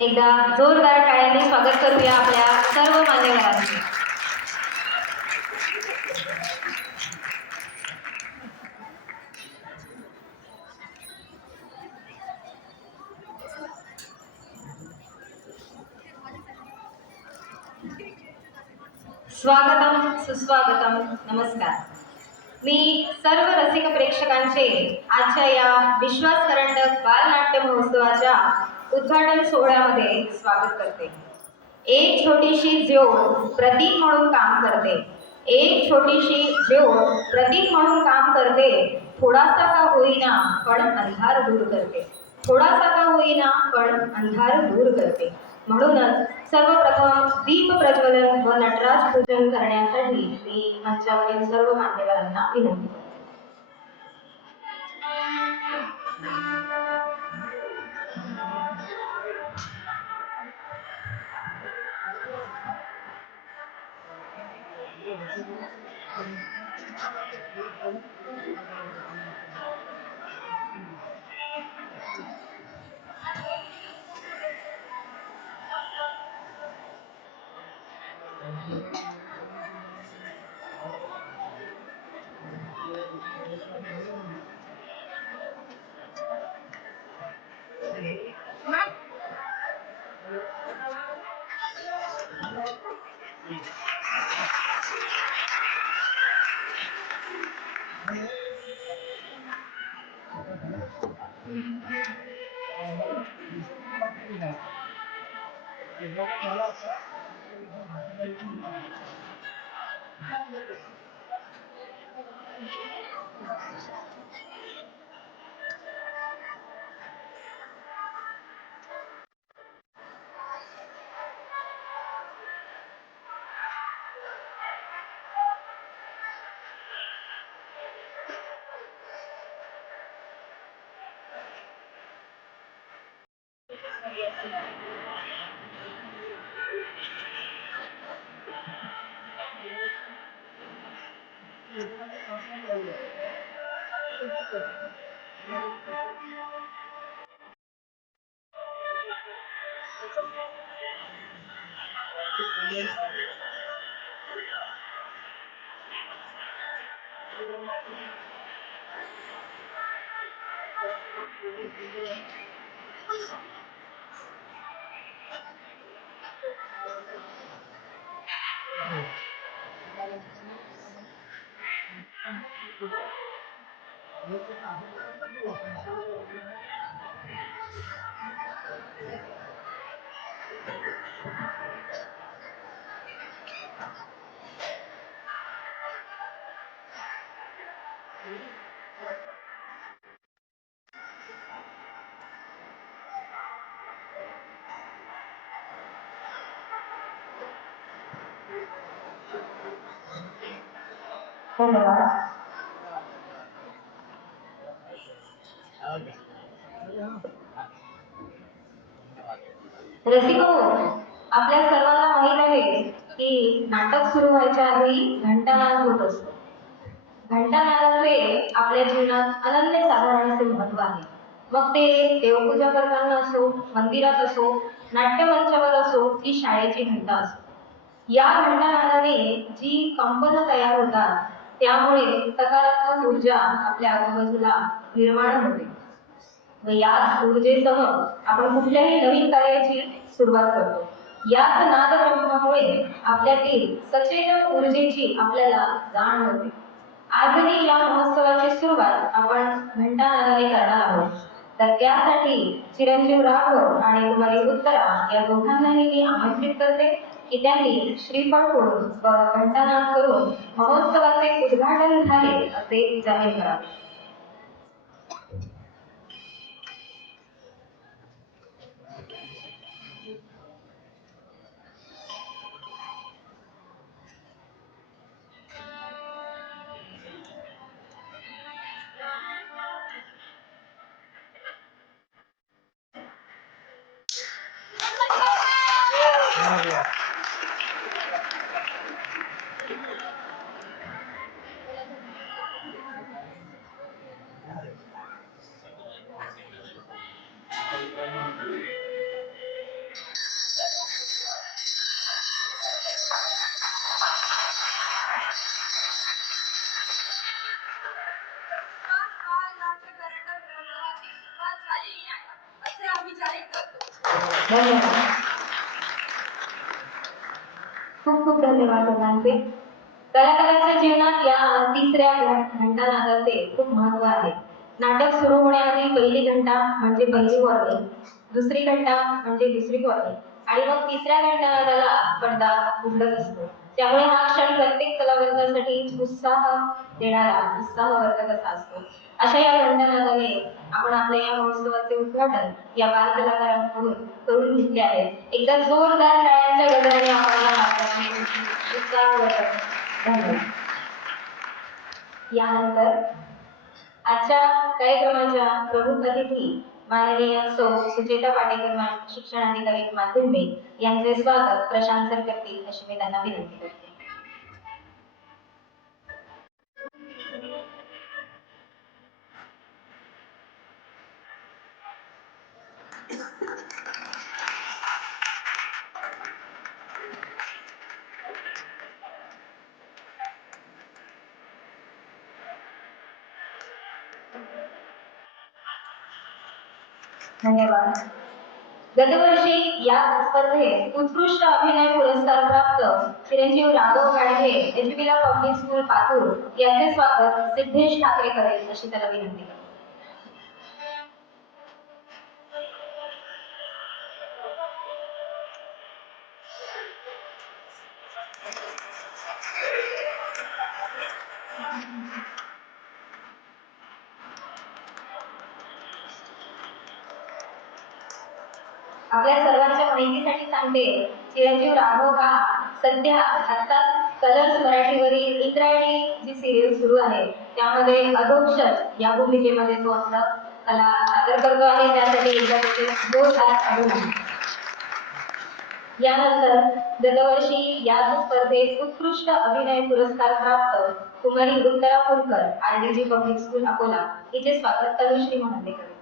एकदा जोरदार टाळ्यांनी स्वागत करूया आपल्या सर्व मान्यवरांचे. स्वागतम सुस्वागतम नमस्कार. मी सर्व रसिक प्रेक्षकांचे आजच्या या विश्वास करंडक बालनाट्य महोत्सवाच्या उद्घाटन सोहळ्यामध्ये स्वागत करते. एक छोटीशी ज्योत प्रतीक म्हणून काम करते. एक छोटीशी ज्योत प्रतीक म्हणून काम करते. थोडासा का होईना पण अंधार दूर करते. थोडासा का होईना पण अंधार दूर करते. म्हणूनच सर्वप्रथम दीप प्रज्वलन व नटराज पूजन करण्यासाठी मी मंचावरील सर्व मान्यवरांना विनंती करते. रसिको, आपल्या सर्वांना माहीत आहे की नाटक सुरू व्हायच्या आधी घंटानाद होत असतो. घंटानादाचे आपल्या जीवनात अनन्यसाधारण असे महत्व आहे. मग ते देवपूजा करताना असो, मंदिरात असो, नाट्यमंचावर असो की शाळेची घंटा असो, या घंटानादाने जी कंपनं तयार होतात त्यामुळे सकारात्मक ऊर्जा आपल्या आजूबाजूला निर्माण होते व याच ऊर्जेसह आपण कुठल्याही नवीन कार्याची सुरुवात करतो. याच नादब्रह्मामुळे आपल्यातील सचेत ऊर्जेची आपल्याला जाण होते. आजही या महोत्सवाची सुरुवात आपण घंटानादाने करणार आहोत. तर त्यासाठी चिरंजीव राघव आणि कुमारी उत्तरा या दोघांनाही मी आमंत्रित करते की त्यांनी श्रीफळ फोडून व घंटानाद करून महोत्सवाचे उद्घाटन झाले असे जाहीर करावे. धन्यवाद. खूप खूप धन्यवाद सर्वांचे. कलाकारांच्या जीवनात या तिसऱ्या घंटानादाचे खूप महत्व आहे. नाटक सुरू होण्याआधी पहिली घंटा म्हणजे पहिली वॉर्निंग, दुसरी घंटा म्हणजे दुसरी वॉर्निंग आणि मग तिसऱ्या घंटानादाला पडदा उघडत असतो. त्यामुळे हा क्षण प्रत्येक कलावंतासाठी उत्साह देणारा, उत्साहवर्धक असा असतो. अशा या घंटानादाने आपण आपल्या या महोत्सवाचे उद्घाटन या बालकलाकारांकडून करून घेतले आहे. एकदा जोरदार टाळ्यांच्या गजराने आपण या कार्यक्रमाची उत्साहवर्धक धन्यवाद. यानंतर आजच्या कार्यक्रमाच्या प्रमुख अतिथी माननीय सौ सुचेता पाटेकर शिक्षणाधिकारी माध्यमिक यांचे स्वागत प्रशांत सर करतील अशी मी त्यांना विनंती करते. धन्यवाद. गतवर्षी या स्पर्धेत उत्कृष्ट अभिनय पुरस्कार प्राप्त चिरंजीव राघव गाडगे एचपीला पब्लिक स्कूल पातूर यांचे स्वागत सिद्धेश ठाकरे करेल अशी त्याला विनंती करते. आपल्या सर्वांच्या माहितीसाठी सांगते, चिरंजीव राघव हा सध्या आता कलर्स मराठीवरील इंद्रायणी जी सिरियल सुरू आहे त्यामध्ये अधोक्षज या भूमिकेमध्ये तो आपला कला सादर करतो आहे. त्यासाठी एकदा त्याचे जोरदार अभिनंदन. यानंतर गतवर्षी या स्पर्धेत उत्कृष्ट अभिनय पुरस्कार प्राप्त कुमारी उत्तरा Phulkar RDG public school Akola हिचे स्वागत तनुश्री महाले करेल.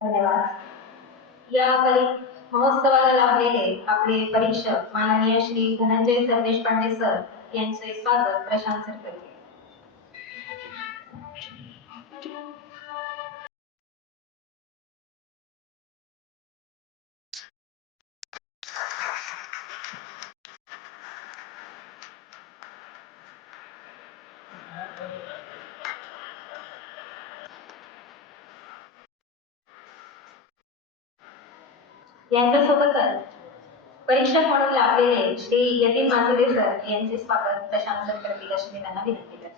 धन्यवाद. या महोत्सवाला लाभलेले आपले परीक्षक माननीय श्री धनंजय सर देशपांडे सर यांचे स्वागत प्रशांत सर करतील. यांच्यासोबतच परीक्षक म्हणून लाभलेले श्री यतीन मांजरे सर यांचे स्वागत प्रशांत सर करतील अशी मी त्यांना विनंती करते.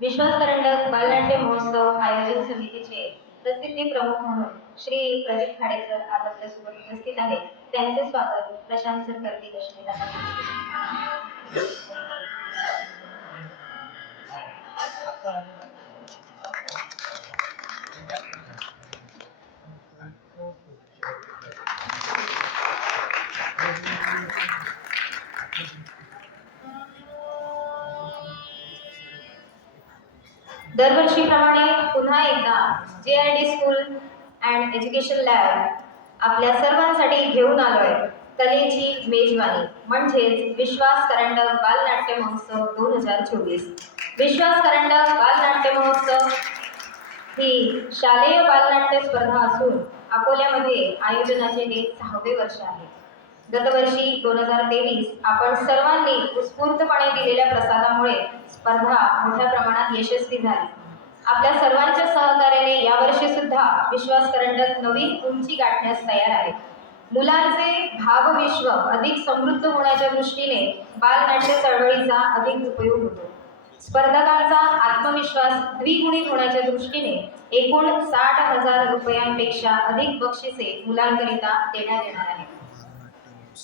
विश्वास करंडक बालनाट्य महोत्सव आयोजन समितीचे प्रसिद्धी प्रमुख म्हणून श्री प्रदीप खाडे सर आज आपल्यासोबत उपस्थित आहेत. त्यांचे स्वागत प्रशांत सर करतील अशी मी त्यांना दरवर्षीप्रमाणे पुन्हा एकदा JRD school and education lab आपल्या सर्वांसाठी घेऊन आलोय कलेची मेजवानी म्हणजेच विश्वास करंडक बालनाट्य महोत्सव 2024. विश्वास करंडक बालनाट्य महोत्सव ही शालेय बालनाट्य स्पर्धा असून अकोल्यामध्ये आयोजनाचे हे 6वे वर्ष आहे. गतवर्षी 2023 आपण सर्वांनी उत्स्फूर्तपणे दिलेल्या प्रसादामुळे स्पर्धा मोठ्या प्रमाणात यशस्वी झाली. आपल्या सर्वांच्या सहकार्याने यावर्षी सुद्धा विश्वास करंडक नवीन उंची गाठण्यास तयार आहे. मुलांचे भावविश्व अधिक समृद्ध होण्याच्या दृष्टीने बालनाट्य चळवळीचा अधिक उपयोग होतो. स्पर्धकांचा आत्मविश्वास द्विगुणित होण्याच्या दृष्टीने एकूण 60,000 रुपयांपेक्षा अधिक बक्षिसे मुलांकरिता देण्यात येणार आहे.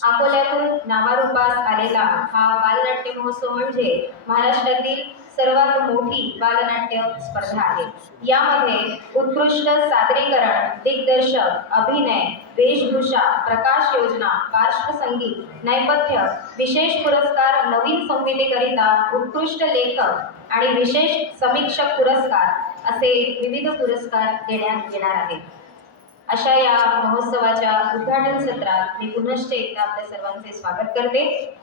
अकोल्यातून नावारूपास आलेला हा बालनाट्य महोत्सव म्हणजे महाराष्ट्रातील सर्वात मोठी बालनाट्य स्पर्धा आहे. यामध्ये उत्कृष्ट सादरीकरण, दिग्दर्शक, अभिनय, वेशभूषा, प्रकाश योजना, पार्श्वसंगीत, नैपथ्य, विशेष पुरस्कार, नवीन संहितेकरिता उत्कृष्ट लेखक आणि विशेष समीक्षक पुरस्कार असे विविध पुरस्कार देण्यात येणार आहेत. अशा या महोत्सवाच्या उद्घाटन सत्रात मी पुनश्च एकदा आपल्या सर्वांचे स्वागत करते.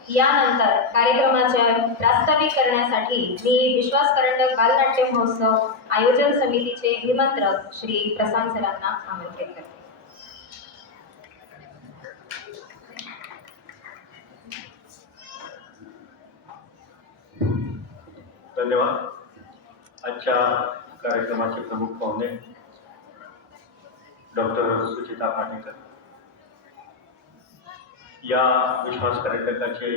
यानंतर कार्यक्रमाच्या प्रास्ताविक करण्यासाठी मी विश्वास करंडक बालनाट्य महोत्सव आयोजन समितीचे निमंत्रक श्री प्रशांत सरांना आमंत्रित करते. धन्यवाद. आजच्या कार्यक्रमाचे प्रमुख पाहुणे डॉक्टर सुचिता पाटेकर, या विश्वास करंडकाचे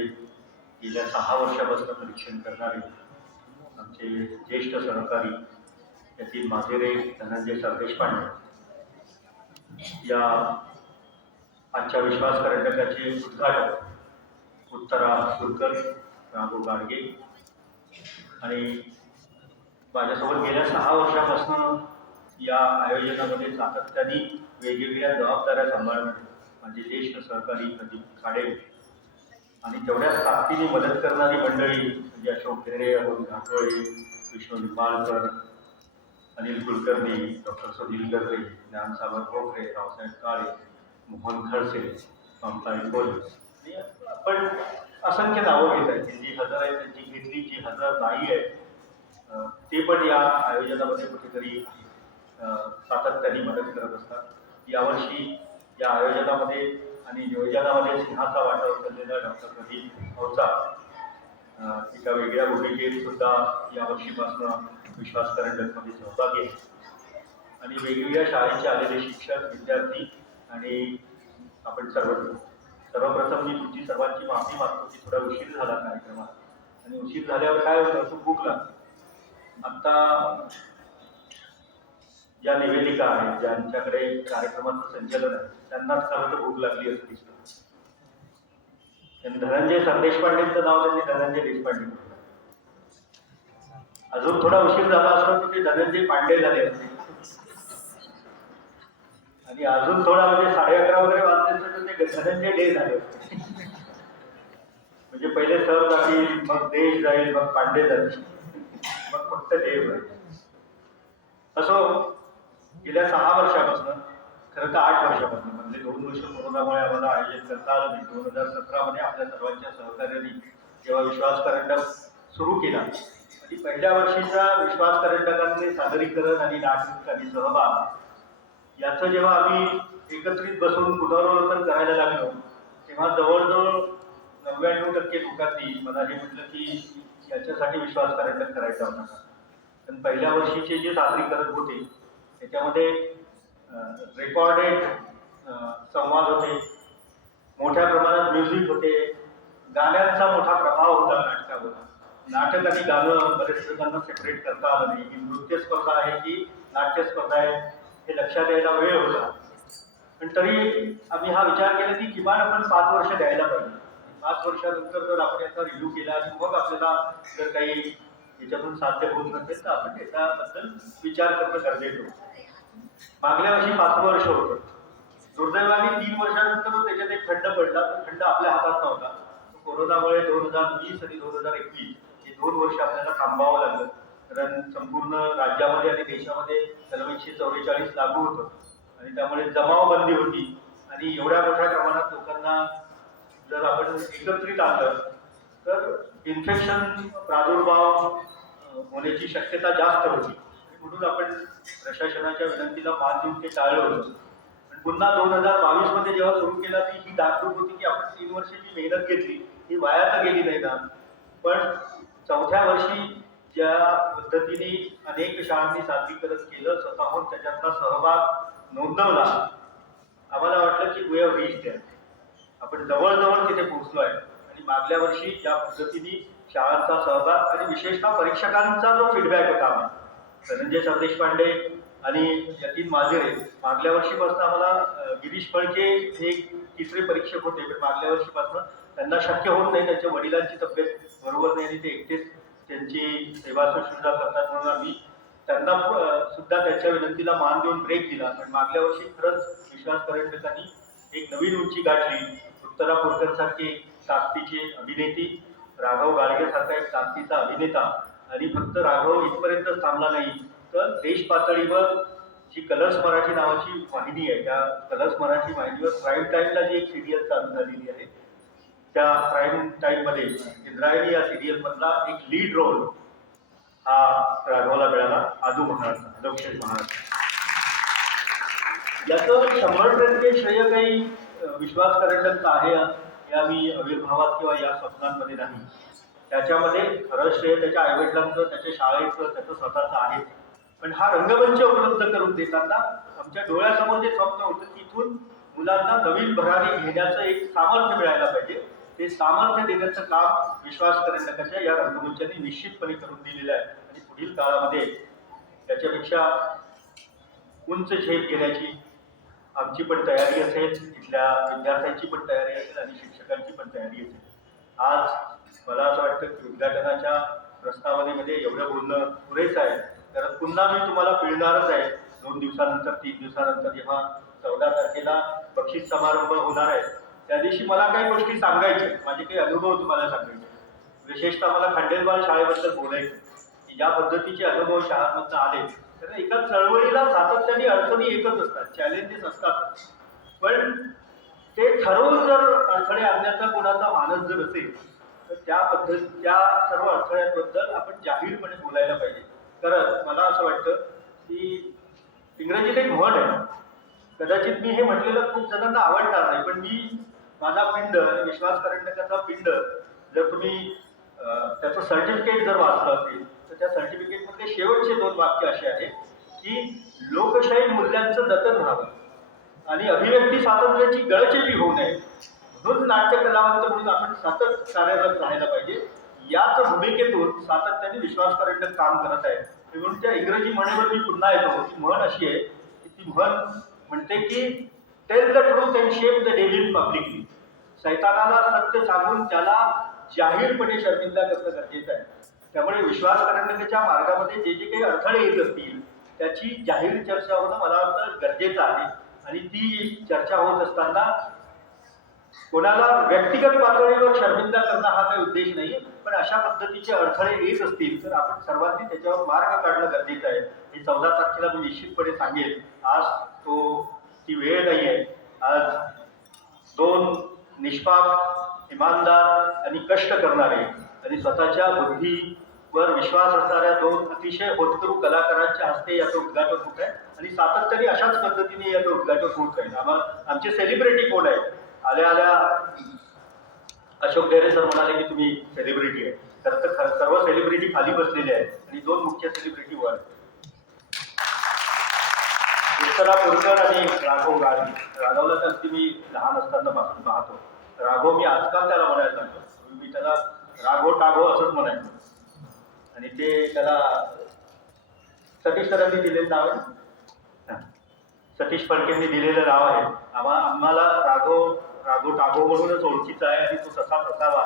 गेल्या 6 वर्षापासून परीक्षण करणारे आमचे ज्येष्ठ सहकारी यातील माधेरे धनंजय सरदेशपांडे, या आजच्या विश्वास करंडकाचे उद्घाटक उत्तरा सुरकर, राघव गाडगे आणि माझ्यासोबत गेल्या 6 वर्षापासून या आयोजनामध्ये सातत्याने वेगवेगळ्या जबाबदाऱ्या सांभाळणारे माझे ज्येष्ठ सहकारी प्रदीप खाडे आणि तेवढ्याच ताकदीने मदत करणारी मंडळी म्हणजे अशोक खेरे, अरुण घाटोळे, विष्णू निंबाळकर, अनिल कुलकर्णी, डॉक्टर सुनील गर्रे, ज्ञानसागर खोखरे, रावसाहेब काळे, मोहन खडसे, ममता कोले, आपण असंख्य नावं घेत आहेत. जी हजर आहेत त्यांची घेतली, जी हजर नाही आहे ते पण या आयोजनामध्ये कुठेतरी सातत्याने मदत करत असतात. यावर्षी या आयोजनामध्ये आणि नियोजनामध्ये सिंहाचा वाटा उचललेला डॉक्टर प्रदीप अवचार एका वेगळ्या भूमिकेत सुद्धा यावर्षीपासून विश्वास करंडकमध्ये सहभागी आहे आणि वेगवेगळ्या शाळेचे आलेले शिक्षक, विद्यार्थी आणि आपण सर्वप्रथम मी तुमची सर्वांची माफी मागतो की थोडा उशीर झाला कार्यक्रमात आणि उशीर झाल्यावर काय होतं, खूप भूक लागते. आता ज्या निवेदिका आहेत, ज्यांच्याकडे कार्यक्रमाचं संचालन आहे, त्यांनाच खरं तर भूक लागली असं दिसतं. त्यांनी धनंजय सरदेशपांडेंचं नाव त्यांनी धनंजय देशपांडे म्हटलं. अजून थोडा उशीर झाला असता तर ते धनंजय पांडे झाले असते आणि अजून थोडा म्हणजे 11:30 वगैरे वाजले तर ते धनंजय डे झाले असते. म्हणजे पहिले सर जातील, मग देश जाईल, मग पांडे जातील, मग फक्त देव जाईल. असो, गेल्या 6 वर्षापासून, खरं तर 8 वर्षापासून, म्हणजे 2 वर्ष कोरोनामुळे आम्हाला आयोजन करता आलं नाही. 2017 मध्ये आपल्या सर्वांच्या सहकार्याने जेव्हा विश्वास करंडक सुरू केला आणि पहिल्या वर्षीच्या विश्वास करंडकांचे सादरीकरण आणि नाटक आणि सहभाग याचं जेव्हा आम्ही एकत्रित बसून पुनरावलोकन करायला लागलो तेव्हा जवळजवळ 99% लोकांनी मला हे म्हटलं की याच्यासाठी विश्वास करंडक करायचा होता. पण पहिल्या वर्षीचे जे सादरीकरण होते त्याच्यामध्ये रेकॉर्डेड संवाद होते, मोठ्या प्रमाणात म्युझिक होते, गाण्यांचा मोठा प्रभाव होता नाटकावर. नाटक आणि गाणं बरेच लोकांना सेपरेट करता आलं नाही की नृत्य स्पर्धा आहे की नाट्य स्पर्धा आहे हे लक्षात यायला वेळ होता. पण तरी आम्ही हा विचार केला की किमान आपण 5 वर्ष द्यायला पाहिजे. 5 वर्षानंतर जर आपण याचा रिव्ह्यू केला आणि मग आपल्याला जर काही याच्यातून साध्य होत नसेल तर आपण याच्याबद्दल विचार करणं गरजेचं होतं. मागल्या वर्षी 5वं वर्ष होतं. दुर्दैवाने 3 वर्षानंतर त्याच्यात एक खंड पडला. तो खंड आपल्या हातात नव्हता. कोरोनामुळे 2020 आणि 2021 हे 2 वर्ष आपल्याला थांबावं लागलं. कारण संपूर्ण राज्यामध्ये आणि देशामध्ये कलम 144 लागू होतं आणि त्यामुळे जमावबंदी होती आणि एवढ्या मोठ्या प्रमाणात लोकांना जर आपण एकत्रित आणलं तर इन्फेक्शन प्रादुर्भाव होण्याची शक्यता जास्त होती. म्हणून आपण प्रशासनाच्या विनंतीला मान देऊन ते टाळलं होतं. पण पुन्हा 2022 मध्ये जेव्हा सुरू केला ती ही दाखवून होती की आपण 3 वर्षाची मेहनत घेतली ही वाया तर गेली नाही ना. पण 4थ्या वर्षी ज्या पद्धतीने अनेक शाळांनी सादरीकरण केलं, स्वतःहून त्याच्यातला सहभाग नोंदवला, आम्हाला वाटलं की वी हॅव रीच्ड देअर. आपण जवळजवळ तिथे पोहोचलो आहे. आणि मागल्या वर्षी ज्या पद्धतीने शाळांचा सहभाग आणि विशेषतः परीक्षकांचा जो फीडबॅक होता, धनंजय सरदेशपांडे आणि यतीन माजरे. मागल्या वर्षीपासून आम्हाला गिरीश फळके हे तिसरे परीक्षक होते, पण मागल्या वर्षीपासून त्यांना शक्य होत नाही, त्यांच्या वडिलांची तब्येत बरोबर नाही आणि ते एकटेच त्यांची सेवा शुश्रूषा करतात, म्हणून आम्ही त्यांना सुद्धा त्यांच्या विनंतीला मान देऊन ब्रेक दिला. पण मागल्या वर्षी खरंच विश्वास करंडकांनी एक नवीन उंची गाठली. उत्तरा पोरकर सारखे ताकदीचे अभिनेती, राघव गाडगे सारखा एक ताकदीचा अभिनेता, आणि फक्त राघव इथपर्यंत थांबला नाही, तर देश पातळीवर जी कलर्स मराठी नावाची वाहिनी आहे, त्या कलर्स मराठी वाहिनीवर प्राईम टाईमला जी एक सिरियल चालू झालेली आहे, त्या प्राईम टाईममध्ये इंद्रायणी या सिरियल मधला एक लीड रोल हा राघवला मिळाला, आदू महाराज, अधोक्षज महाराज. याचं 100% श्रेय काही विश्वास करंडकचं आहे या मी आविर्भावात किंवा या स्वप्नांमध्ये नाही. त्याच्यामध्ये खरं श्रेय त्याच्या आईवडिलांचं, त्याच्या शाळेचं, त्याचं स्वतःचं आहे. पण हा रंगमंच उपलब्ध करून देताना आमच्या डोळ्यासमोर जे स्वप्न होतं, तिथून मुलांना नवीन भरारी घेण्याचं एक सामर्थ्य मिळायला पाहिजे. ते सामर्थ्य देण्याचं काम विश्वास करंडकाच्या या रंगमंचाने निश्चितपणे करून दिलेलं आहे. आणि पुढील काळामध्ये त्याच्यापेक्षा उंच झेप घेण्याची आमची पण तयारी असेल, इथल्या विद्यार्थ्यांची पण तयारी असेल आणि शिक्षकांची पण तयारी असेल. आज मला असं वाटतं की उद्घाटनाच्या प्रस्तावनेमध्ये एवढं बोलणं पुरेसं आहे, कारण पुन्हा मी तुम्हाला पिळणारच आहे 2 दिवसानंतर, 3 दिवसानंतर, जेव्हा 14 तारखेला बक्षीस समारंभ होणार आहे. त्या दिवशी मला काही गोष्टी सांगायच्या, माझे काही अनुभव तुम्हाला सांगायचे. विशेषतः मला खंडेलवाल शाळेबद्दल बोलायचं की ज्या पद्धतीचे अनुभव शाळांमधून आले, तर एका चळवळीला सातत्याने अडचणी येतच असतात, चॅलेंजेस असतात. पण ते ठरवून जर अडथळे आणण्याचा कोणाचा मानस जर असेल, तर त्या सर्व अडथळ्यांबद्दल आपण जाहीरपणे बोलायला पाहिजे. कारण मला असं वाटतं की इंग्रजीत एक म्हण आहे, कदाचित मी हे म्हटलेलं खूप जणांना आवडणार नाही, पण माझा पिंड, विश्वास करंडकाचा पिंड, जर तुम्ही त्याचं सर्टिफिकेट जर वाचलं असेल, तर त्या सर्टिफिकेटमध्ये शेवटचे 2 वाक्य असे आहेत की लोकशाही मूल्यांचं जतन व्हावं आणि अभिव्यक्ती स्वातंत्र्याची गळचेपी होऊ नये, म्हणून नाट्य कलावंत म्हणून आपण सतत कार्यरत राहायला पाहिजे. याच भूमिकेतून सातत्याने विश्वास करंडक काम करत आहे. म्हणून त्या इंग्रजी म्हणेवर मी पुन्हा येतो. ती म्हण अशी आहे की ती म्हण म्हणते की tail the truth and shame the devil publicly. सैतानाला सत्य सांगून त्याला जाहीरपणे शर्मिंदा करणं गरजेचं आहे. त्यामुळे विश्वास करंडकाच्या मार्गामध्ये जे जे काही अडथळे येत असतील, त्याची जाहीर चर्चा होणं मला वाटतं गरजेचं आहे. आणि ती चर्चा होत असताना कोणाला व्यक्तिगत पातळीवर शर्मिंदा करणं हा काही उद्देश नाही, पण अशा पद्धतीचे अडथळे येत असतील तर आपण सर्वांनी त्याच्यावर मार्ग काढणं गरजेचं आहे. हे 14 तारखेला मी निश्चितपणे सांगेन. आज ती वेळ नाही आहे. आज 2 निष्पाप, इमानदार आणि कष्ट करणारे आणि स्वतःच्या बुद्धीवर विश्वास असणाऱ्या 2 अतिशय होतकरू कलाकारांच्या हस्ते याचं उद्घाटन होत आहे आणि सातत्याने अशाच पद्धतीने याचं उद्घाटन होत राहील. आमचे सेलिब्रिटी कोण आहेत? आल्या अशोक ढेरे सर म्हणाले की तुम्ही सेलिब्रिटी आहे. तर सर्व सेलिब्रिटी खाली बसलेले आहेत आणि 2 मुख्य सेलिब्रिटी वर, उत्तरा पोरकर आणि राघव गाडगे. राघवला तर अगदी मी लहान असताना पासून पाहतो. राघव मी आजकाल त्याला म्हणायला लागलो, मी त्याला राघव टाघव असंच म्हणायचो. आणि ते त्याला सतीश सरांनी दिलेलं नाव आहे, सतीश फडकेंनी दिलेलं नाव आहे. आम्हाला राघव टाघव म्हणूनच ओळखीचा आहे आणि तो तसाच असावा.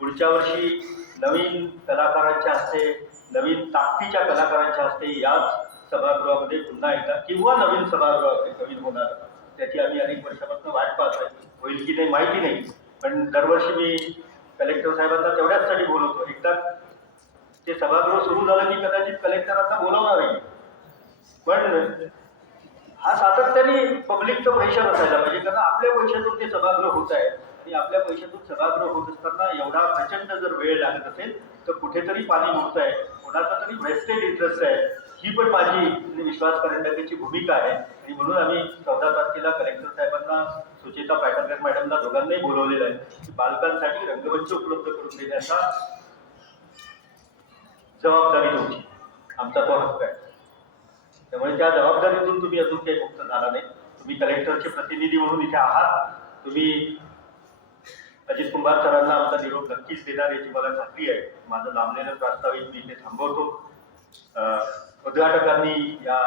पुढच्या वर्षी नवीन कलाकारांच्या हस्ते, नवीन ताकदीच्या कलाकारांच्या हस्ते याच सभागृहामध्ये पुन्हा एकदा किंवा नवीन सभागृहामध्ये नवीन होणार, त्याची आम्ही अनेक वर्षापासून वाट पाहतोय. होईल की नाही माहिती नाही, पण दरवर्षी मी कलेक्टर साहेबांना तेवढ्याचसाठी बोलवतो. एकदा ते सभागृह सुरू झालं की कदाचित कलेक्टरांना बोलावणार आहे, पण हा सातत्याने पब्लिकचं प्रेशर असायला पाहिजे. कारण आपल्या पैशातून ते सभागृह होत आहे आणि आपल्या पैशातून सभागृह होत असताना एवढा प्रचंड जर वेळ लागत असेल तर कुठेतरी पाणी मोडत आहे, कोणाचा तरी वेस्टेड इंटरेस्ट आहे. ही पण माझी विश्वास करंडकाची भूमिका आहे. आणि म्हणून आम्ही 14 तारखेला कलेक्टर साहेबांना, सुचेता पाटणकर मॅडमला दोघांनाही बोलवलेलं आहे की बालकांसाठी रंगमंच उपलब्ध करून देण्याचा जबाबदारी तुमची, आमचा तो हक्क आहे. त्यामुळे त्या जबाबदारीतून तुम्ही अजून काही मुक्त झाला नाही. तुम्ही कलेक्टरचे प्रतिनिधी म्हणून इथे आहात. तुम्ही अजित कुमार सरांना आमचा निरोप नक्कीच देणार याची मला खात्री आहे. माझं लांबलेलं प्रास्ताविक मी इथे थांबवतो. उद्घाटकांनी या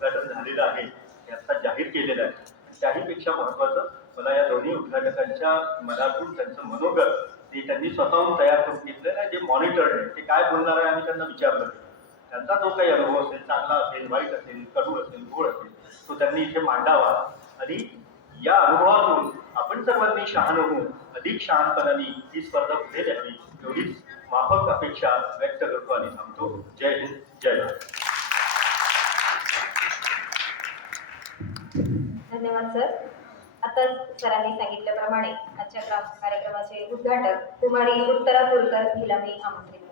उद्घाटन झालेलं आहे हे आता जाहीर केलेलं आहे. त्याहीपेक्षा महत्त्वाचं मला या दोन्ही उद्घाटकांच्या मनातून त्यांचं मनोगत ते त्यांनी स्वतःहून तयार करून घेतलेलं आहे, जे मॉनिटर्ड आहे. ते काय बोलणार आहे आम्ही त्यांना विचारलं. त्यांचा जो काही अनुभव असेल, चांगला असेल, वाईट असेल, कडू असेल, गोड असेल, तो त्यांनी इथे मांडावा आणि या अनुभवातून आपण सर्वांनी शहाण होऊन अधिक शहाणपणाने ही स्पर्धा पुढे द्यावी एवढीच माफक अपेक्षा व्यक्त करतो आणि थांबतो. जय हिंद, जय भारत. धन्यवाद सर. आता सरांनी सांगितल्याप्रमाणे आजच्या कार्यक्रमाचे उद्घाटक कुमारी उत्तरा कुलकर हिला मी आमंत्रित करते.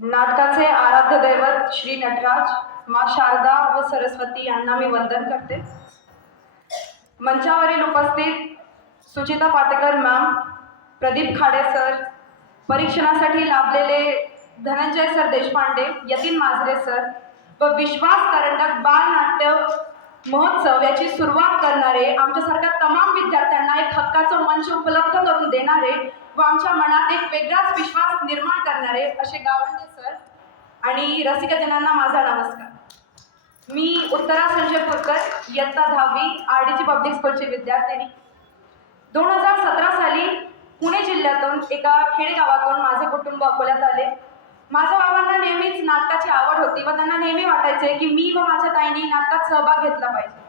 नाटकाचे आराध्य दैवत श्री नटराज, माँ शारदा व सरस्वती यांना मी वंदन करते. मंचावरील उपस्थित सुचिता पाटेकर मॅम, प्रदीप खाडे सर, परीक्षणासाठी लाभलेले धनंजय सर देशपांडे, यतीन माजरे सर व विश्वास करंडक बालनाट्य महोत्सव याची सुरुवात करणारे आमच्यासारख्या तमाम विद्यार्थ्यांना एक हक्काचं मंच उपलब्ध करून देणारे व आमच्या मनात एक वेगळाच विश्वास निर्माण करणारे असे गावंडे सर आणि रसिकजनांना माझा नमस्कार. मी उत्तरा संजय पुरकर, इयत्ता 10वी RDG पब्लिक स्कूलची विद्यार्थिनी. 2017 साली पुणे जिल्ह्यातून एका खेडेगावातून माझे कुटुंब अकोल्यात आले. माझ्या बाबांना नेहमीच नाटकाची आवड होती व त्यांना नेहमी वाटायचे की मी व माझ्या ताईंनी नाटकात सहभाग घेतला पाहिजे.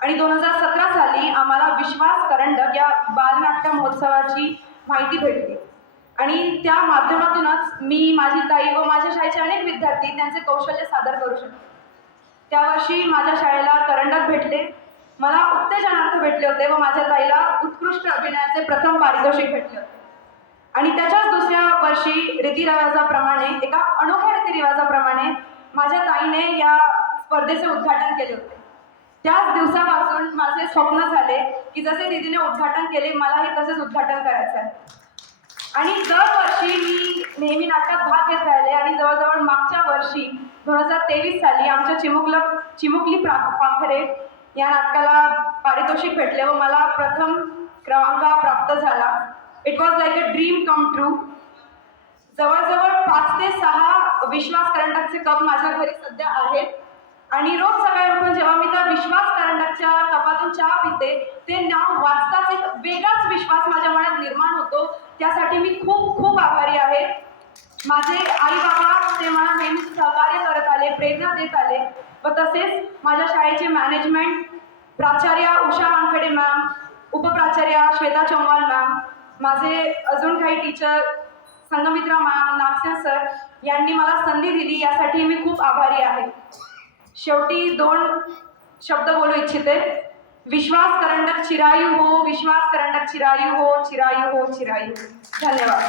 आणि 2017 साली आम्हाला विश्वास करंडक या बालनाट्य महोत्सवाची माहिती भेटली आणि त्या माध्यमातूनच मी, माझी ताई व माझ्या शाळेचे अनेक विद्यार्थी त्यांचे कौशल्य सादर करू शकले. त्या वर्षी माझ्या शाळेला करंडक भेटले, मला उत्तेजनार्थ भेटले होते व माझ्या ताईला उत्कृष्ट अभिनयाचे प्रथम पारितोषिक भेटले होते. आणि त्याच्याच दुसऱ्या वर्षी रीतिरिवाजाप्रमाणे, एका अनोख्या रीतिरिवाजाप्रमाणे माझ्या ताईने या स्पर्धेचे उद्घाटन केले होते. त्याच दिवसापासून माझे स्वप्न झाले की जसे दीदीने उद्घाटन केले मलाही तसेच उद्घाटन करायचं आहे. आणि दरवर्षी मी नेहमी नाटकात भाग घेत राहिले आणि जवळजवळ मागच्या वर्षी 2023 साली आमच्या चिमुकली पाखरे या नाटकाला पारितोषिक भेटले व मला प्रथम क्रमांक प्राप्त झाला. It was like a dream come true. जवळजवळ 5 ते 6 विश्वास करंडकचे कप माझ्या घरी सध्या आहेत आणि रोज सकाळी उठून जेव्हा मी त्या विश्वास करंडकच्या कपातून चहा पिते ते नाव वाचताच एक वेगळाच विश्वास माझ्या मनात निर्माण होतो. त्यासाठी मी खूप खूप आभारी आहे. माझे आई बाबा ते मला नेहमी सहकार्य करत आले, प्रेरणा देत आले व तसेच माझ्या शाळेचे मॅनेजमेंट, प्राचार्य उषा वानखेडे मॅम, उपप्राचार्य श्वेता चौहान मॅम, माझे अजून काही teacher Sanghamitra ma'am, Nagsen sir यांनी मला संधी दिली, यासाठी मी खूप आभारी आहे. शेवटी 2 शब्द बोलू इच्छिते. विश्वास करंडक चिरायू हो, विश्वास करंडक चिरायू हो, चिरायू हो, चिरायू. धन्यवाद.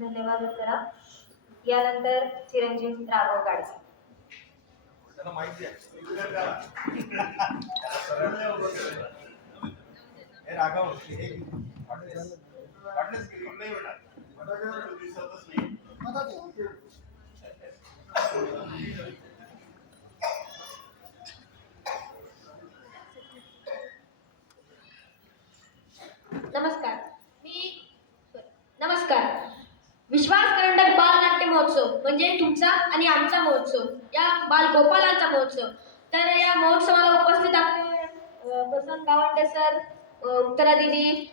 धन्यवाद उत्तरा. यानंतर चिरंजीव राघव गाडगे. नमस्कार. विश्वास करंडक बालनाट्य महोत्सव म्हणजे तुमचा आणि आमचा महोत्सव, या बालगोपालांचा महोत्सव. तर या महोत्सवाला उपस्थित आपले प्रसन्न गावंडे सर, उत्तरा दिदी,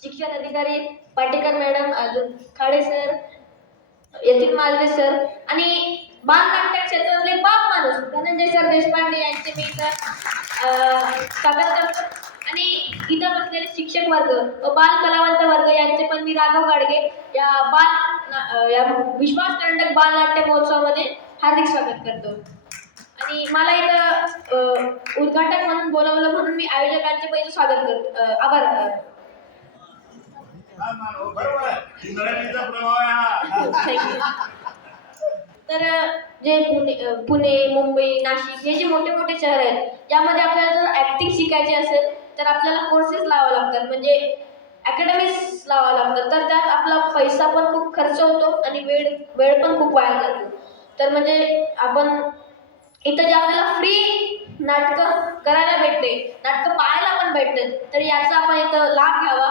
शिक्षण अधिकारी पाटेकर मॅडम, अजून खाडे सर, यतीन माजरे सर आणि बालनाट्य क्षेत्रातले बाप माणूस धनंजय सर देशपांडे यांचे मी स्वागत करतो. आणि इथं बसलेले शिक्षक वर्ग व बाल कलावंत वर्ग यांचे पण मी राघव गाडगे या विश्वास करंडक बालनाट्य महोत्सवामध्ये हार्दिक स्वागत करतो. आणि मला इथं उद्घाटक म्हणून बोलावलं म्हणून मी आयोजकांचे पहिले स्वागत करतो, आभार. तर जे पुणे, मुंबई, नाशिक हे जे मोठे मोठे शहर आहेत, यामध्ये आपल्याला जर ऍक्टिंग शिकायची असेल तर आपल्याला कोर्सेस लावावे लागतात, म्हणजे अकॅडमीज लावावं लागतात. तर त्यात आपला पैसा पण खूप खर्च होतो आणि वेळ पण खूप वाया जातो. तर म्हणजे आपण इथं जे आपल्याला फ्री नाटकं करायला भेटते, नाटकं पाहायला पण भेटतात, तर याचा आपण इथं लाभ घ्यावा.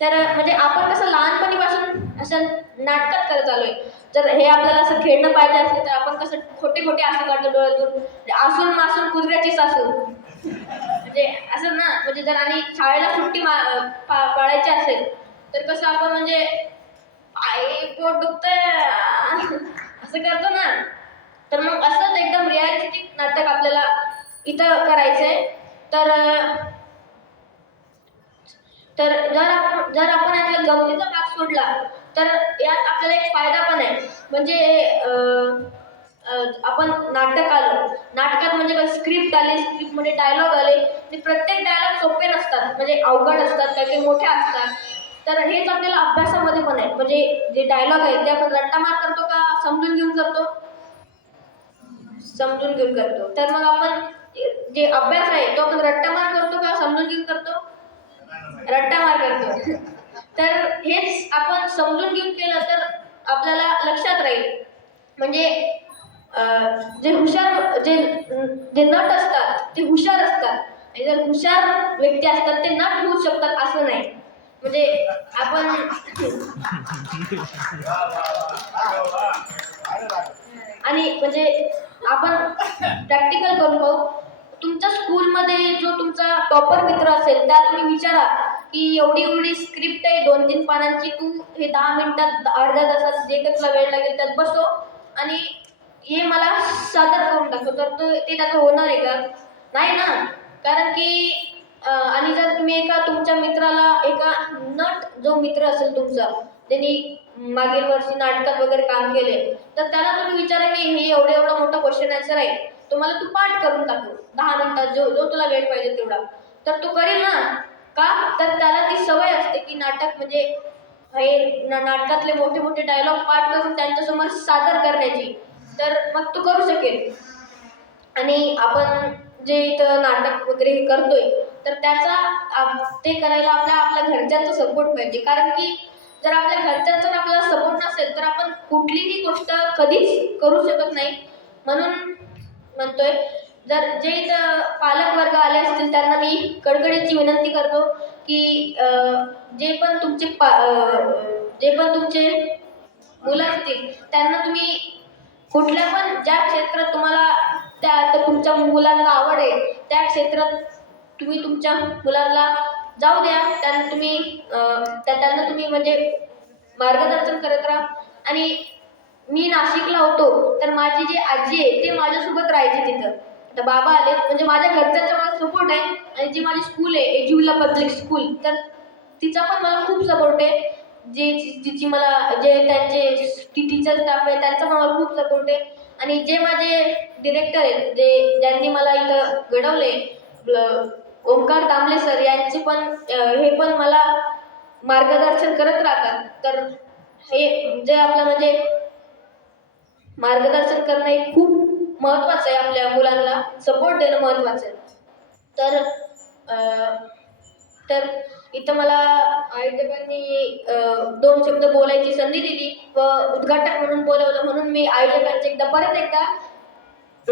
तर म्हणजे आपण कसं लहानपणीपासून असं नाटकात करत आलोय. जर हे आपल्याला असं खेळणं पाहिजे असेल तर आपण कसं खोटे खोटे आसू काढतो डोळ्यातून, आसून मासून कुत्र्याची सासू, म्हणजे असं ना. म्हणजे जर आणि शाळेला सुट्टी पाळायची असेल तर कसं आपण म्हणजे आई पोट दुखतंय असं करतो ना. तर मग असंच एकदम रिॲलिस्टिक नाटक आपल्याला इथं करायचंय. तर तर जर आपण यातला गमतीचा भाग सोडला तर यात आपल्याला एक फायदा पण आहे. म्हणजे आपण नाटक आलं, नाटकात म्हणजे काय स्क्रिप्ट आली, स्क्रिप्टमध्ये डायलॉग आले, ते प्रत्येक डायलॉग सोपे नसतात, म्हणजे अवघड असतात, काही काही मोठे असतात. तर हेच आपल्याला अभ्यासामध्ये पण आहे. म्हणजे जे डायलॉग आहेत ते आपण रट्टा मार करतो का समजून घेऊन करतो? समजून घेऊन करतो. तर मग आपण जे अभ्यास आहे तो आपण रट्टा मार करतो का समजून घेऊन करतो? रट्टा मार करतो. तर हेच आपण समजून घेऊन केलं तर आपल्याला लक्षात राहील. म्हणजे जे हुशार जे जे नट असतात ते हुशार असतात, आणि जर हुशार व्यक्ती असतात ते नट होऊ शकतात असं नाही. म्हणजे आपण आणि म्हणजे आपण प्रॅक्टिकल करून पाहू. तुमच्या स्कूलमध्ये जो तुमचा टॉपर मित्र असेल त्या तुम्ही विचारा की एवढी एवढी स्क्रिप्ट आहे 2-3 पानांची, तू हे 10 मिनिटात अर्ध्या तासात जे काही तुला वेळ लागेल त्यात बसव आणि हे मला सादर करून टाकतो. तर ते त्याचं होणार आहे का? नाही ना. कारण की आणि जर तुम्ही तुमच्या मित्राला एका नट जो मित्र असेल तुमचा, त्यांनी मागील वर्षी नाटकात वगैरे काम केले, तर त्याला तुम्ही विचारा की हे एवढं एवढं मोठं क्वेश्चन आन्सर आहे, तुम्हाला तू पाठ करून टाकू 10 मिनिटात, जो जो तुला वेळ पाहिजे तेवढा, तर तू करील ना. का? तर त्याला ती सवय असते की नाटक म्हणजे हे नाटकातले मोठे मोठे डायलॉग पाठ करून त्यांच्यासमोर सादर करण्याची. तर मग तू करू शकेल. आणि आपण जे इथं नाटक वगैरे हे करतोय तर ते करायला आपल्या घरच्यांचा सपोर्ट पाहिजे. कारण की जर आपल्या घरच्यांचा आपल्याला सपोर्ट नसेल तर आपण कुठलीही गोष्ट कधीच करू शकत नाही. म्हणून म्हणतोय, जर जे इथं पालक वर्ग आले असतील त्यांना मी कडकडीची विनंती करतो की जे पण तुमचे मुलं असतील त्यांना तुम्ही कुठल्या पण ज्या क्षेत्रात तुम्हाला तुमच्या मुलांना आवड आहे त्या क्षेत्रात तुम्ही तुमच्या मुलांना जाऊ द्या. त्यांना तुम्ही म्हणजे मार्गदर्शन करत राहा. आणि मी नाशिकला होतो तर माझी जी आजी आहे ते माझ्यासोबत राहायची तिथं. आता बाबा आले म्हणजे माझ्या घरच्यांचा मला सपोर्ट आहे. आणि जी माझी स्कूल आहे एज्युला पब्लिक स्कूल, तर तिचा पण मला खूप सपोर्ट आहे. जिची मला जे त्यांचे टीचर स्टाफ आहे त्यांचा पण मला खूप सपोर्ट आहे. आणि जे माझे डिरेक्टर आहेत, ज्यांनी मला इथं घडवले, ओमकार तांबले सर, यांचे पण हे पण मला मार्गदर्शन करत राहतात. तर हे जे आपलं म्हणजे मार्गदर्शन करणं हे खूप महत्त्वाचं आहे. आपल्या मुलांना सपोर्ट देणं महत्त्वाचं आहे. तर इथं मला आयोजकांनी 2 शब्द बोलायची संधी दिली व उद्घाटक म्हणून बोलवलं, म्हणून मी आयोजकांचे परत एकदा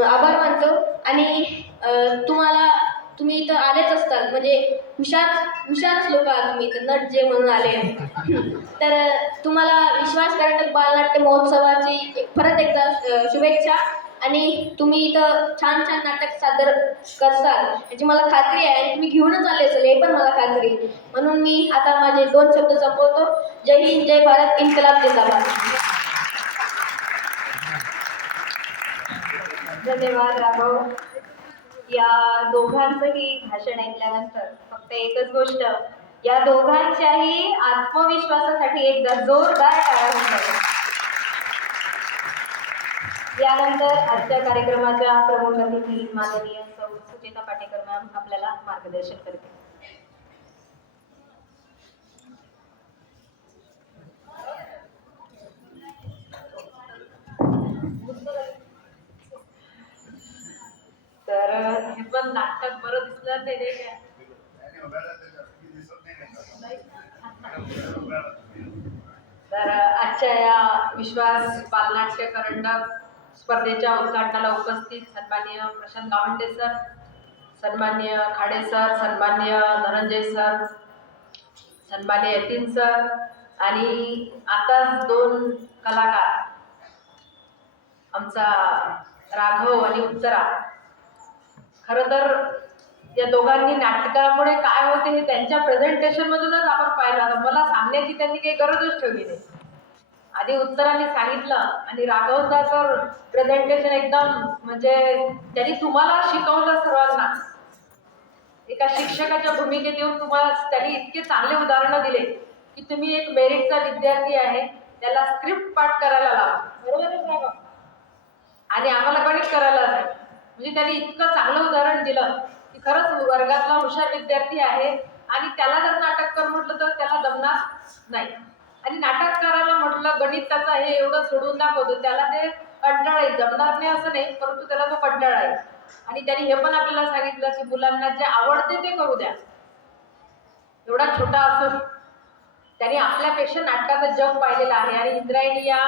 आभार मानतो. आणि तुम्ही इथं आलेच असतात म्हणजे हुशारच लोक आहात तुम्ही इथं, नट जे म्हणून आले. तर तुम्हाला विश्वास कर्नाटक बालनाट्य महोत्सवाची परत एकदा शुभेच्छा. आणि तुम्ही इथं छान छान नाटक सादर करसाल याची मला खात्री आहे. आणि तुम्ही घेऊनच आले असेल हे पण मला खात्री आहे. म्हणून मी आता माझे 2 शब्द संपवतो. जय हिंद, जय भारत, इन्कलाब जिंदाबाद. धन्यवाद राघव. या दोघांचंही भाषण ऐकल्यानंतर फक्त एकच गोष्ट, या दोघांच्याही आत्मविश्वासासाठी एकदा जोरदार टाळ्या होत्या. यानंतर आजच्या कार्यक्रमाच्या प्रमुख अतिथी माननीय सौ सुचेता पाटेकर मॅम आपल्याला मार्गदर्शन करतील. तर हे पण नाटकात बरं दिसलं नाही रे काय. तर आजच्या या विश्वास बालनाट्य करंडक स्पर्धेच्या उद्घाटनाला उपस्थित सन्माननीय प्रशांत गावंडे सर, सन्माननीय खाडे सर, सन्माननीय धनंजय सर, सन्माननीय यतीन सर आणि आताच 2 कलाकार आमचा राघव आणि उत्तरा. खरं तर या दोघांनी नाटकामुळे काय होते हे त्यांच्या प्रेझेंटेशन मधूनच आपण पाहिलं. मला सांगण्याची त्यांनी काही गरजच ठेवली नाही. आधी उत्तराने सांगितलं आणि राघवचा तर प्रेझेंटेशन एकदम म्हणजे त्यांनी तुम्हाला शिकवलं सर्वांना. एका शिक्षकाच्या भूमिकेत येऊन तुम्हाला त्यांनी इतके चांगले उदाहरणं दिले की तुम्ही एक मेरिटचा विद्यार्थी आहे, त्याला स्क्रिप्ट पाठ करायला लावा, बरोबर आहे राघव? आणि आम्हाला गणित करायला नाही. म्हणजे त्यांनी इतकं चांगलं उदाहरण दिलं की खरंच वर्गातला हुशार विद्यार्थी आहे आणि त्याला जर नाटक कर म्हटलं तर त्याला जमणार नाही. आणि नाटक करायला म्हटलं गणिताचं हे एवढं सोडून दाखवतो, त्याला ते कंटाळा येईल. जमणार नाही असं नाही, परंतु त्याला तो कंटाळा येईल. आणि त्यांनी हे पण आपल्याला सांगितलं की मुलांना जे आवडते ते करू द्या. एवढा छोटा असून त्यांनी आपल्यापेक्षा नाटकाचं जग पाहिलेलं आहे. आणि इंद्रायणी या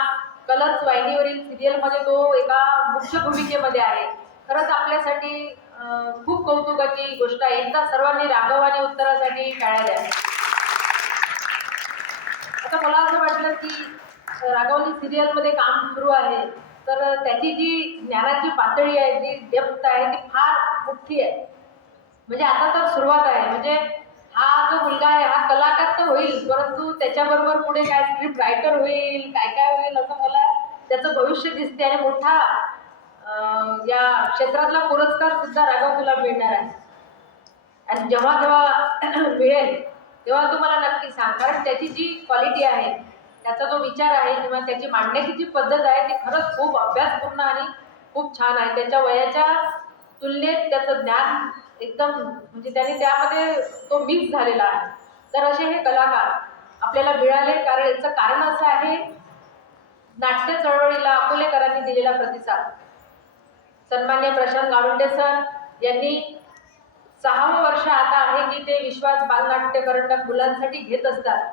कलर्स वाहिनीवरील सिरियलमध्ये तो एका मुख्य भूमिकेमध्ये आहे. खरंच आपल्यासाठी खूप कौतुकाची गोष्ट आहे. एकदा सर्वांनी राघव आणि उत्तरासाठी टाळ्या द्या. आता मला असं वाटलं की राघवनी सिरियलमध्ये काम सुरू आहे तर त्याची जी ज्ञानाची पातळी आहे, जी डेप्थ आहे ती फार मोठी आहे. म्हणजे आता तर सुरुवात आहे. म्हणजे हा जो मुलगा आहे हा कलाकार तर होईल, परंतु त्याच्याबरोबर पुढे काय स्क्रिप्ट रायटर होईल, काय काय होईल असं मला त्याचं भविष्य दिसते. आणि मोठा या क्षेत्रातला पुरस्कार सुद्धा राघव तुला मिळणार आहे. आणि जेव्हा जेव्हा मिळेल तेव्हा तू मला नक्की सांग. कारण त्याची जी क्वालिटी आहे, त्याचा जो विचार आहे किंवा त्याची मांडण्याची जी पद्धत आहे ती खरंच खूप अभ्यासपूर्ण आणि खूप छान आहे. त्याच्या वयाच्या तुलनेत त्याचं ज्ञान एकदम म्हणजे त्याने त्यामध्ये तो मिक्स झालेला आहे. तर असे हे कलाकार आपल्याला मिळाले. कारण याचं कारण असं आहे नाट्य चळवळीला अकोलेकरांनी दिलेला प्रतिसाद. सन्मान्य प्रशांत गावंडे सर यांनी 6वं वर्ष आता आहे की ते विश्वास बालनाट्य करंडक मुलांसाठी घेत असतात.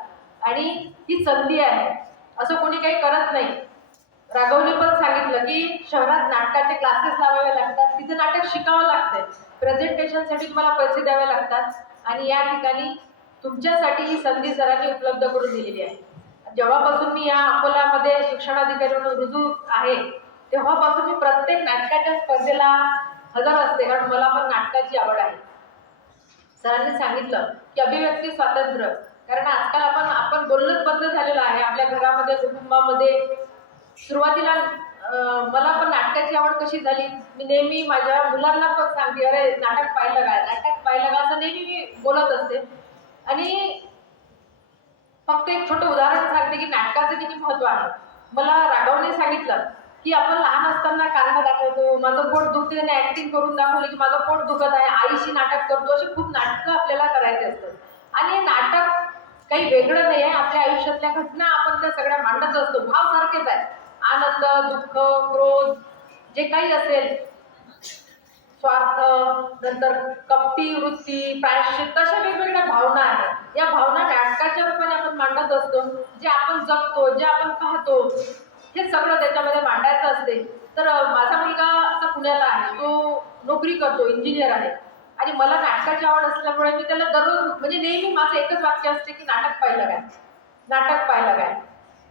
आणि ही संधी आहे, असं कोणी काही करत नाही. राघवने पण सांगितलं की शहरात नाटकाचे क्लासेस लावावे लागतात, तिथे नाटक शिकावं लागतंय, प्रेझेंटेशनसाठी तुम्हाला पैसे द्यावे लागतात. आणि या ठिकाणी तुमच्यासाठी ही संधी सरांनी उपलब्ध करून दिलेली आहे. जेव्हापासून मी या अकोल्यामध्ये शिक्षणाधिकारी म्हणून रुजू आहे तेव्हापासून मी प्रत्येक नाटकाच्या स्पर्धेला हजर असते, कारण मला पण नाटकाची आवड आहे. सरांनी सांगितलं की अभिव्यक्ती स्वातंत्र्य, कारण आजकाल आपण बोलणंच बंद झालेलं आहे आपल्या घरामध्ये, कुटुंबामध्ये. सुरुवातीला मला पण नाटकाची आवड कशी झाली, मी नेहमी माझ्या मुलांना पण सांगते, अरे नाटक पाहिलं काय, नाटक पाहिलं का, असं नेहमी मी बोलत असते. आणि फक्त एक छोटं उदाहरण सांगते की नाटकाचं किती महत्त्व आहे. मला राघवने सांगितलं की आपण लहान असताना कारणं दाखवतो, माझं पोट दुखते आणि ऍक्टिंग करून दाखवली की माझं पोट दुखत आहे, आईशी नाटक करतो, अशी खूप नाटकं आपल्याला करायचे असतात. आणि हे नाटक काही वेगळं नाही आहे. आपल्या आयुष्यातल्या घटना आपण त्या सगळ्या मांडत असतो. भाव सारखेच आहेत, आनंद, दुःख, क्रोध, जे काही असेल, स्वार्थ, नंतर कपटी वृत्ती, प्रायश्चित्त, अशा वेगवेगळ्या भावना आहेत. या भावना नाटकाच्या रूपाने आपण मांडत असतो. जे आपण जगतो, जे आपण पाहतो, हे सगळं त्याच्यामध्ये मांडायचं असते. तर माझा मुलगा आता पुण्याला आहे, तो नोकरी करतो, इंजिनियर आहे. आणि मला नाटकाची आवड असल्यामुळे मी त्याला दररोज म्हणजे नेहमी माझं एकच वाक्य असते की नाटक पाहिलं काय, नाटक पाहिलं काय,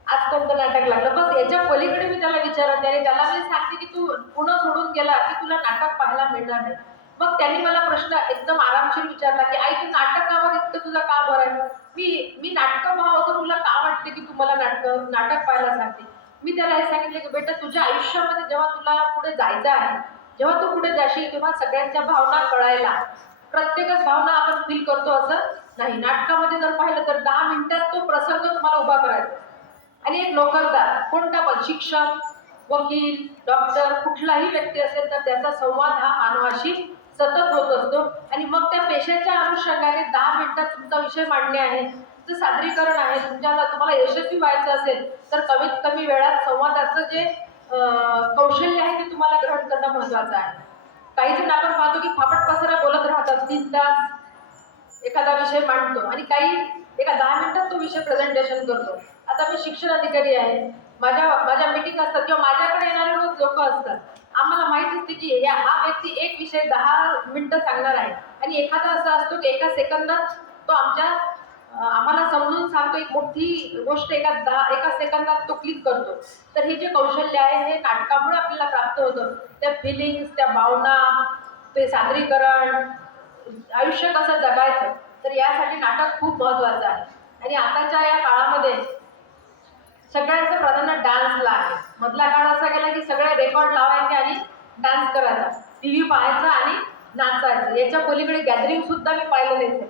आज कोणतं नाटक लागलं. बस याच्या पलीकडे मी त्याला विचारते आणि त्याला मी सांगते की तू पुणे सोडून गेला की तुला नाटक पाहायला मिळणार नाही. मग त्यांनी मला प्रश्न एकदम आरामशीर विचारला की आई, तू नाटकावर इतकं तुझं का बरं आहे? मी नाटकं पाहावं असं तुला का वाटते की तू मला नाटक पाहायला सांगते? मी त्याला हे सांगितलं की बेटा, तुझ्या आयुष्यामध्ये जेव्हा तुला पुढे जायचं आहे, जेव्हा तू पुढे जाशील तेव्हा सगळ्यांच्या भावना कळायला, प्रत्येकच भावना आपण फील करतो असं नाही. नाटकामध्ये जर पाहिलं तर 10 मिनिटात तो प्रसंग तुम्हाला उभा करायचा. आणि एक नोकरदार, कोणता पण शिक्षक, वकील, डॉक्टर, कुठलाही व्यक्ती असेल तर त्याचा संवाद हा मानवाशी सतत होत असतो. आणि मग त्या पेशाच्या अनुषंगाने 10 मिनिटात तुमचा विषय मांडणे आहे, तुमचं सादरीकरण आहे, तुम्हाला यशस्वी व्हायचं असेल तर कमीत कमी वेळात संवादाचं जे कौशल्य आहे ते तुम्हाला ग्रहण करणं महत्त्वाचं आहे. काही जण आपण पाहतो की फापट पसारा बोलत राहतात, 3 तास एखादा विषय मांडतो आणि काही एका 10 मिनिटात तो विषय प्रेझेंटेशन करतो. आता मी शिक्षण अधिकारी आहे, माझ्या मीटिंग असतात किंवा माझ्याकडे येणारे रोज लोक असतात. आम्हाला माहिती असते की हा व्यक्ती एक विषय 10 मिनिटं सांगणार आहे आणि एखादा असा असतो की एका सेकंदात तो आम्हाला समजून सांगतो. एक मोठी गोष्ट एका सेकंदात तो क्लिक करतो. तर हे जे कौशल्य आहे हे नाटकामुळे आपल्याला प्राप्त होतं. त्या फिलिंग्स, त्या भावना, ते सादरीकरण, आयुष्य कसं जगायचं, तर यासाठी नाटक खूप महत्त्वाचं आहे. आणि आताच्या या काळामध्ये सगळ्यांचं प्राधान्य डान्सला आहे. मधला काळ असा गेला की सगळे रेकॉर्ड लावायचे आणि डान्स करायचा, टीव्ही पाहायचा आणि नाचायचं. याच्या पलीकडे गॅदरिंग सुद्धा मी पाहिलेलेच आहे.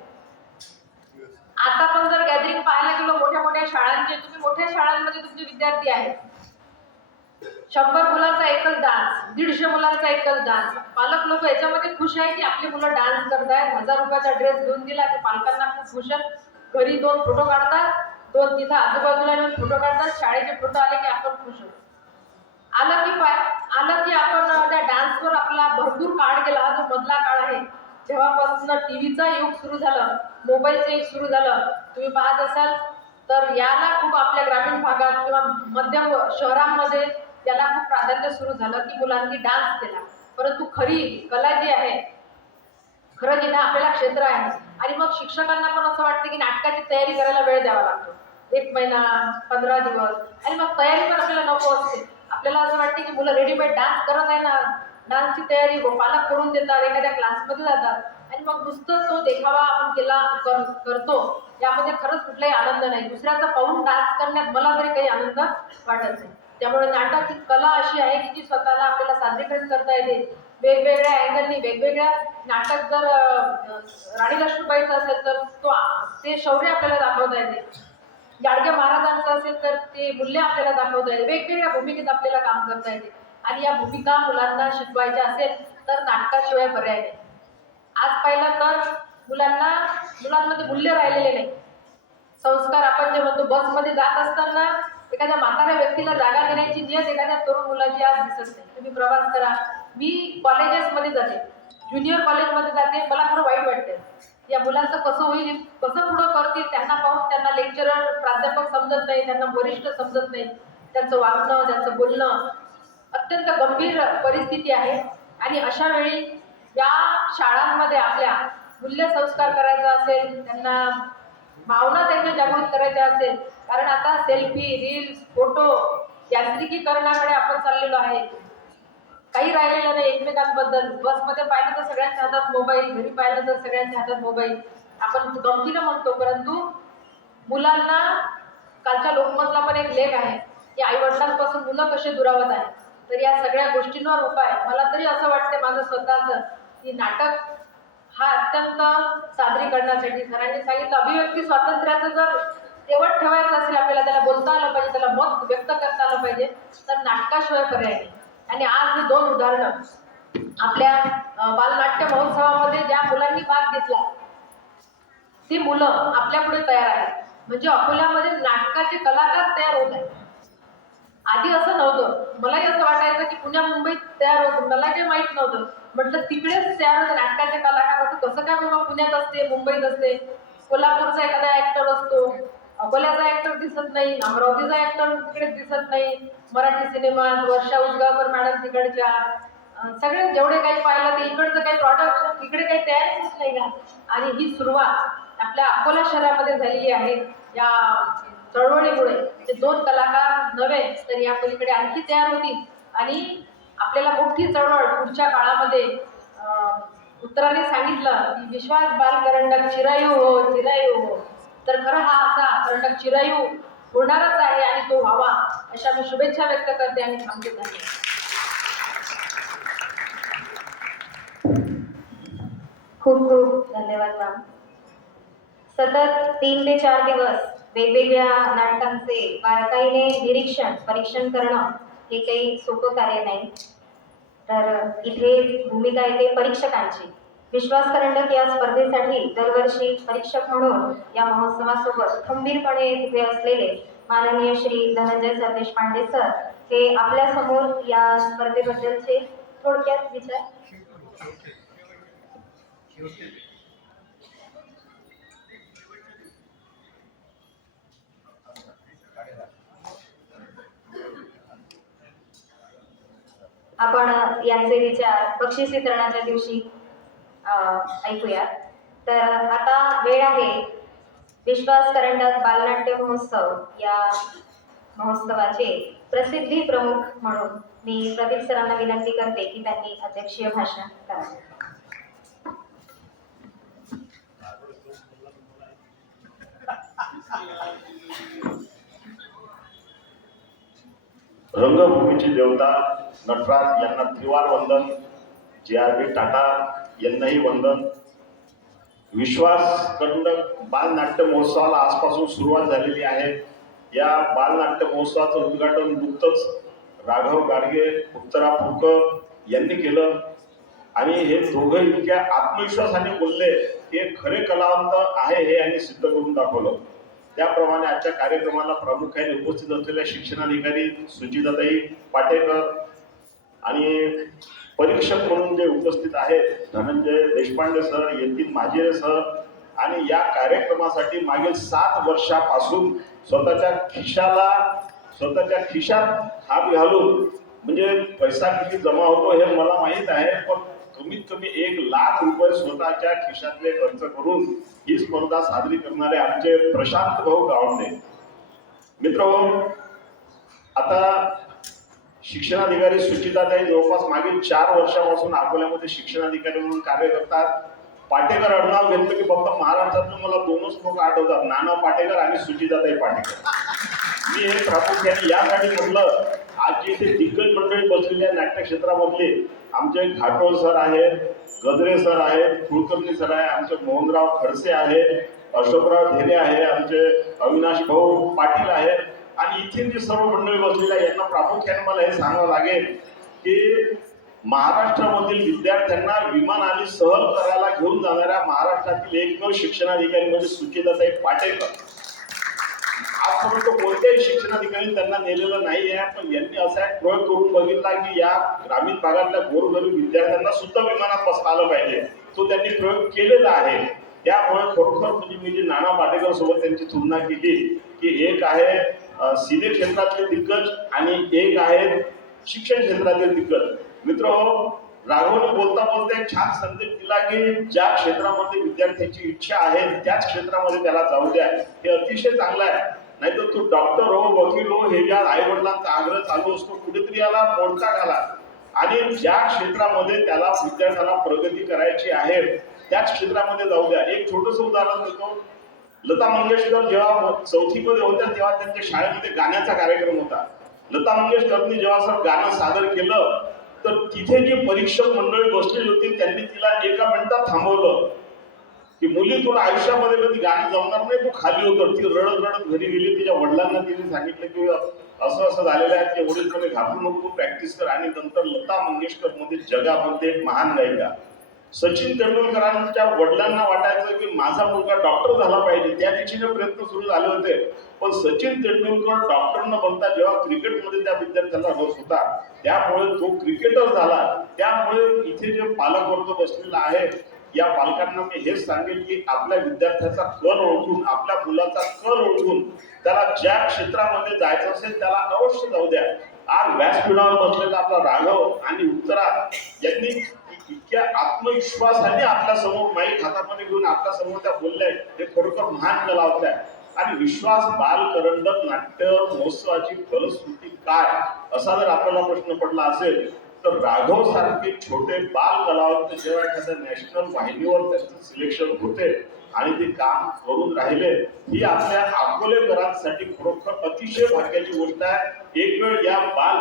आता पण जर गॅदरिंग पाहायला गेलो मोठ्या मोठ्या शाळांचे, तुम्ही मोठ्या शाळांमध्ये तुमचे विद्यार्थी आहेत, 100 मुलांचा एकच डान्स, 150 मुलांचा एकच डान्स. पालक लोक याच्यामध्ये खुश आहे की आपली मुलं डान्स करतायत. 1000 रुपयाचा ड्रेस घेऊन दिला की पालकांना खूप खुश आहेत. घरी 2 फोटो काढतात, 2 तिथं आजूबाजूला येऊन फोटो काढतात. शाळेचे फोटो आले की आपण खुश होतो. आलं की आपण त्या डान्सवर आपला भरपूर काळ गेला. हा जो मधला काळ आहे, जेव्हापासून टीव्हीचा युग सुरू झालं, मोबाईलचं युग सुरू झालं, तुम्ही पाहत असाल तर याला खूप आपल्या ग्रामीण भागात किंवा मध्यम शहरांमध्ये याला खूप प्राधान्य सुरू झालं की मुलांनी डान्स केला. परंतु खरी कला जी आहे, खरं जिथे आपल्याला क्षेत्र आहे. आणि मग शिक्षकांना पण असं वाटतं की नाटकाची तयारी करायला वेळ द्यावा लागतो, 1 महिना, 15 दिवस. आणि मग तयारी पण आपल्याला नको असते. आपल्याला असं वाटतं की मुलं रेडीमेड डान्स करत आहे ना, डान्सची तयारी पालक करून देतात, एखाद्या क्लासमध्ये जातात आणि मग नुसतं तो देखावा आपण करतो. यामध्ये खरंच कुठलाही आनंद नाही. दुसऱ्याचा पाहून डान्स करण्यात मला तरी काही आनंद वाटत नाही. त्यामुळे नाटक ही कला अशी आहे की जी स्वतःला आपल्याला सादरीकरण करता येते वेगवेगळ्या अँगलनी. वेगवेगळ्या नाटक जर राणी लक्ष्मीबाईचं असेल तर ते शौर्य आपल्याला दाखवता येते. गाडगे महाराजांचं असेल तर ते मूल्य आपल्याला दाखवता येते. वेगवेगळ्या भूमिकेत आपल्याला काम करता येते. आणि या भूमिका मुलांना शिकवायच्या असेल तर नाटकाशिवाय पर्याय नाही. आज पाहिलं तर मुलांमध्ये मूल्य राहिलेले नाही. संस्कार आपण जे म्हणतो, बसमध्ये जात असताना एखाद्या म्हाताऱ्या व्यक्तीला जागा देण्याची नियत एखाद्या तरुण मुलाची आज दिसत नाही. तुम्ही प्रवास करा. मी कॉलेजेसमध्ये जाते, ज्युनियर कॉलेजमध्ये जाते, मला खरं वाईट वाटते. या मुलांचं कसं होईल, कसं पुढं करतील, त्यांना पाहून त्यांना लेक्चरर, प्राध्यापक समजत नाही, त्यांना वरिष्ठ समजत नाही. त्यांचं वागणं, त्यांचं बोलणं अत्यंत गंभीर परिस्थिती आहे. आणि अशा वेळी या शाळांमध्ये आपल्या मूल्य संस्कार करायचा असेल, त्यांना भावना त्यांच्या जागृत करायच्या असेल, कारण आता सेल्फी, रील्स, फोटो यांत्रिकीकरणाकडे आपण चाललेलो आहे. काही राहिलेलं नाही एकमेकांबद्दल. बसमध्ये पाहिलं तर सगळ्यांच्या हातात मोबाईल, घरी पाहिलं तर सगळ्यांच्या हातात मोबाईल. आपण गमतीनं म्हणतो, परंतु मुलांना कालच्या लोकमतला पण एक लेख आहे की आई वडिलांपासून मुलं कसे दुरावत आहेत. तर या सगळ्या गोष्टींवर उपाय मला तरी असं वाटतं माझं स्वतःचं की नाटक हा अत्यंत सादरीकरणासाठी. सरांनी सांगितलं अभिव्यक्ती स्वातंत्र्याचं जर तेवढं ठेवायचं असेल आपल्याला, त्याला बोलता आलं पाहिजे, त्याला मत व्यक्त करता आलं पाहिजे, तर नाटकाशिवाय पर्याय नाही. आणि आज ही 2 उदाहरणं आपल्या बालनाट्य महोत्सवामध्ये ज्या मुलांनी भाग घेतला ती मुलं आपल्या पुढे तयार आहेत. म्हणजे अकोल्यामध्ये नाटकाचे कलाकार तयार होत आहेत. आधी असं नव्हतं. मलाही असं वाटायचं की पुण्या मुंबईत तयार होतं, मला काही माहित नव्हतं. म्हटलं तिकडेच तयार होते नाटकाचे कलाकार. असं कसं काय बाबा पुण्यात असते, मुंबईत असते, कोल्हापूरचा एखादा ऍक्टर असतो, अकोल्याचा ऍक्टर दिसत नाही, अमरावतीचा ऍक्टर तिकडे दिसत नाही, मराठी सिनेमात वर्षा उजगावकर मॅडम तिकडच्या, सगळे जेवढे काही पाहिलं ते इकडचं काही प्रॉडक्ट इकडे काही तयारीच नाही का. आणि ही सुरुवात आपल्या अकोला शहरामध्ये झालेली आहे. या चळवळीमुळे ते 2 कलाकार नव्हे तर या पलीकडे आणखी तयार होतील आणि आपल्याला मोठी चळवळ पुढच्या काळामध्ये उत्तराने सांगितलं की विश्वास बाल करंडक चिरायू हो, चिरायू हो. तर खरं हा असा करंडक चिरायू होणारच आहे आणि तो व्हावा अशा मी शुभेच्छा व्यक्त करते आणि थांबते आहे. खूप खूप धन्यवाद मॅम. सतत 3 ते 4 दिवस वेगवेगळ्या नाटकांचे बारकाईने परीक्षण करणं हे काही सोपं कार्य नाही. तर इथे भूमिका येते परीक्षकांची. विश्वास करंडक या स्पर्धेसाठी दरवर्षी परीक्षक म्हणून या महोत्सवासोबत खंबीरपणे तिथे असलेले माननीय श्री धनंजय सर देशपांडे सर हे आपल्या समोर या स्पर्धेबद्दलचे थोडक्यात विचार. आपण यांचे विचार बक्षीस वितरणाच्या दिवशी ऐकूया. तर आता वेळ आहे विश्वास करंडक बालनाट्य महोत्सव या महोत्सवाचे प्रसिद्धी प्रमुख म्हणून मी प्रदीप सरांना विनंती करते की त्यांनी अध्यक्षीय भाषण करावे. रंगभूमीची देवता नटराज यांना त्रिवार वंदन. JRB टाटा यांनाही वंदन. विश्वास करंडक बालनाट्य महोत्सवाला आजपासून सुरुवात झालेली आहे. या बालनाट्य महोत्सवाचं उद्घाटन नुकतंच राघव गाडगे, उत्तरा फुलकर यांनी केलं आणि हे दोघं इतक्या आत्मविश्वासाने बोलले की खरे कलावंत आहे हे यांनी सिद्ध करून दाखवलं. त्याप्रमाणे आजच्या कार्यक्रमाला प्रामुख्याने उपस्थित असलेल्या शिक्षणाधिकारी सुचिताताई पाटेकर आणि परीक्षक म्हणून जे उपस्थित आहेत धनंजय देशपांडे सर, यतीन माजिरे सर आणि या कार्यक्रमासाठी मागील 7 वर्षापासून स्वतःच्या खिशात हात घालून म्हणजे पैसा किती जमा होतो हे मला माहीत आहे, पण कमीत कमी 1 लाख रुपये स्वतःच्या खिशातले खर्च करून ही स्पर्धा साजरी करणारे आमचे प्रशांत भाऊ गावंडे मित्रहो. आता शिक्षणाधिकारी सुचिताताई जवळपास मागील 4 वर्षापासून अकोल्यामध्ये शिक्षणाधिकारी म्हणून कार्य करतात. पाटेकर आडनाव घेतलं की फक्त महाराष्ट्रातून मला 2च लोक आठवतात, नाना पाटेकर आणि सुचिताताई पाटेकर. मी हे प्रामुख्याने यासाठी म्हटलं, आज जे इथे दिग्गज मंडळी बसलेली आहे नाट्य क्षेत्रामधले, आमचे घाटोळ सर आहेत, गजरे सर आहेत, कुलकर्णी सर आहे, आमचे मोहनराव खडसे आहेत, अशोकराव धेरे आहे, आमचे अविनाश भाऊ पाटील आहेत आणि इथे जे सर्व मंडळी बसलेले आहे यांना प्रामुख्याने मला हे सांगावं लागेल की महाराष्ट्रामधील विद्यार्थ्यांना विमानाने सहल करायला घेऊन जाणाऱ्या महाराष्ट्रातील एकमेव शिक्षणाधिकारी म्हणजे सुचिताताई पाटेकर. आजपर्यंत कोणत्याही शिक्षणाधिकारी त्यांना नेलेलं नाही आहे, पण यांनी असा एक प्रयोग करून बघितला की या ग्रामीण भागातल्या गोरगरीब विद्यार्थ्यांना सुद्धा विमानात बसता आलं पाहिजे. तो त्यांनी प्रयोग केलेला आहे. त्यामुळे खरोखर म्हणजे मी जे नाना पाटेकर सोबत त्यांची तुलना केली की एक आहे सिने क्षेत्रातले दिग्गज आणि एक आहे शिक्षण क्षेत्रातील दिग्गज. मित्र राघवने बोलता बोलता एक छान संदेश दिला की ज्या क्षेत्रामध्ये विद्यार्थ्यांची इच्छा आहे त्याच क्षेत्रामध्ये त्याला जाऊ द्या. हे अतिशय चांगलं आहे. नाहीतर तू डॉक्टर हो, वकील हो, हे ज्या आई वडिलांचा आग्रह चालू असतो कुठेतरी याला मोडता घाला आणि ज्या क्षेत्रामध्ये त्याला विद्यार्थ्याला प्रगती करायची आहे त्याच क्षेत्रामध्ये जाऊ द्या. एक छोटंसं उदाहरण देतो. लता मंगेशकर जेव्हा 4थी मध्ये होत्या तेव्हा त्यांच्या शाळेमध्ये गाण्याचा कार्यक्रम होता. लता मंगेशकरनी जेव्हा सर गाणं सादर केलं तर तिथे जी परीक्षक मंडळी बसलेली होती त्यांनी तिला 1 मिनिटात थांबवलं की मुली तुला आयुष्यामध्ये कधी गाणं जमणार नाही, तू खाली उतर. ती रडत रडत घरी गेली. तिच्या वडिलांना तिने सांगितलं की असं असं झालेलं आहे की वडील कडे घाबरू नको, तू प्रॅक्टिस कर. आणि नंतर लता मंगेशकर मध्ये जगामध्ये एक महान गायिका. सचिन तेंडुलकरांच्या वडिलांना वाटायचं की माझा मुलगा डॉक्टर झाला पाहिजे, त्या दिशेने प्रयत्न सुरू झाले होते. पण सचिन तेंडुलकर डॉक्टर न बनता जेव्हा क्रिकेटमध्ये त्या विद्यार्थ्याला रस होता त्यामुळे तो क्रिकेटर झाला. त्यामुळे इथे जे पालक वर्ग बसलेला आहे या पालकांना मी हेच सांगेल की आपल्या विद्यार्थ्याचा कल ओळखून, आपल्या मुलाचा कल ओळखून त्याला ज्या क्षेत्रामध्ये जायचं असेल त्याला अवश्य जाऊ द्या. आज व्यासपीठावर बसलेला आपला राघव आणि उत्तरा यांनी इतक्या आत्मविश्वासाने आपल्या समोर माईक हातामध्ये घेऊन आपल्या समोर त्या बोलल्या. हे खरोखर महान कला होत्या. आणि विश्वास बाल करंडक नाट्य महोत्सवाची फलश्रुती काय असा जर आपल्याला प्रश्न पडला असेल तर राघव सारखे छोटे बाल कलावंत जेव्हा एखाद्या नॅशनल वाहिनीवर त्यांचं सिलेक्शन होते आणि ते काम करून राहिले, ही आपल्या अकोलेकरांसाठी खरोखर अतिशय भाग्याची गोष्ट आहे. एक वेळ या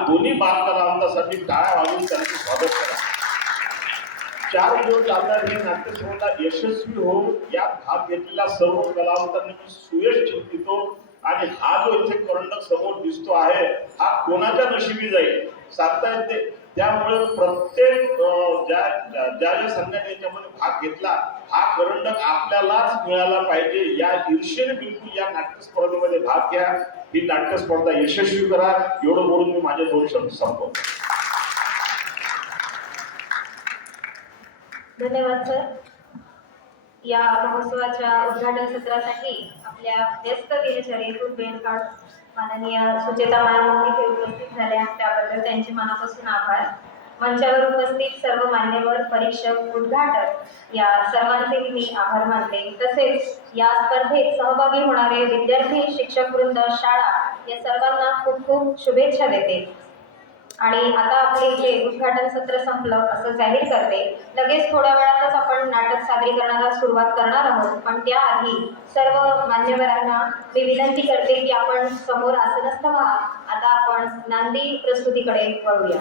दोन्ही बाल कलावंतासाठी टाळ्या वाजवून त्यांचे स्वागत करा. 4 दिवस चालणार ही नाट्यस्पर्धा यशस्वी हो यात भाग घेतलेल्या सर्व कलावंतांनी मी सुयश चिंतितो. आणि हा जो इथे करंडक समोर दिसतो आहे हा कोणाच्या नशिबी जाईल सांगता येते. त्यामुळे प्रत्येक ज्या संघाने याच्यामध्ये भाग घेतला हा करंडक आपल्यालाच मिळाला पाहिजे या ईर्षेने बिलकुल या नाट्य स्पर्धेमध्ये भाग घ्या. ही नाट्य स्पर्धा यशस्वी करा. एवढं बोलून मी माझे 2 शब्द संपवतो. धन्यवाद सर. या महोत्सवाच्या उद्घाटन सत्रासाठी आपल्या व्यस्त दिनचर्येतून वेळ काढून माननीय सुचेता मॅडम इथे उपस्थित झाल्या त्याबद्दल त्यांचे मनापासून आभार. मंचावर उपस्थित सर्व मान्यवर, परीक्षक, उद्घाटक या सर्वांचे मी आभार मानते. तसेच या स्पर्धेत सहभागी होणारे विद्यार्थी, शिक्षक वृंद, शाळा या सर्वांना खूप खूप शुभेच्छा देते. आणि आता आपले इथे उद्घाटन सत्र संपलं असं जाहीर करते. लगेच थोड्या वेळातच आपण नाटक सादरीकरणाला सुरुवात करणार आहोत, पण त्याआधी सर्व मान्यवरांना मी विनंती करते की आपण समोर आसनस्थ व्हा. आता आपण नांदी प्रस्तुतीकडे वळूया.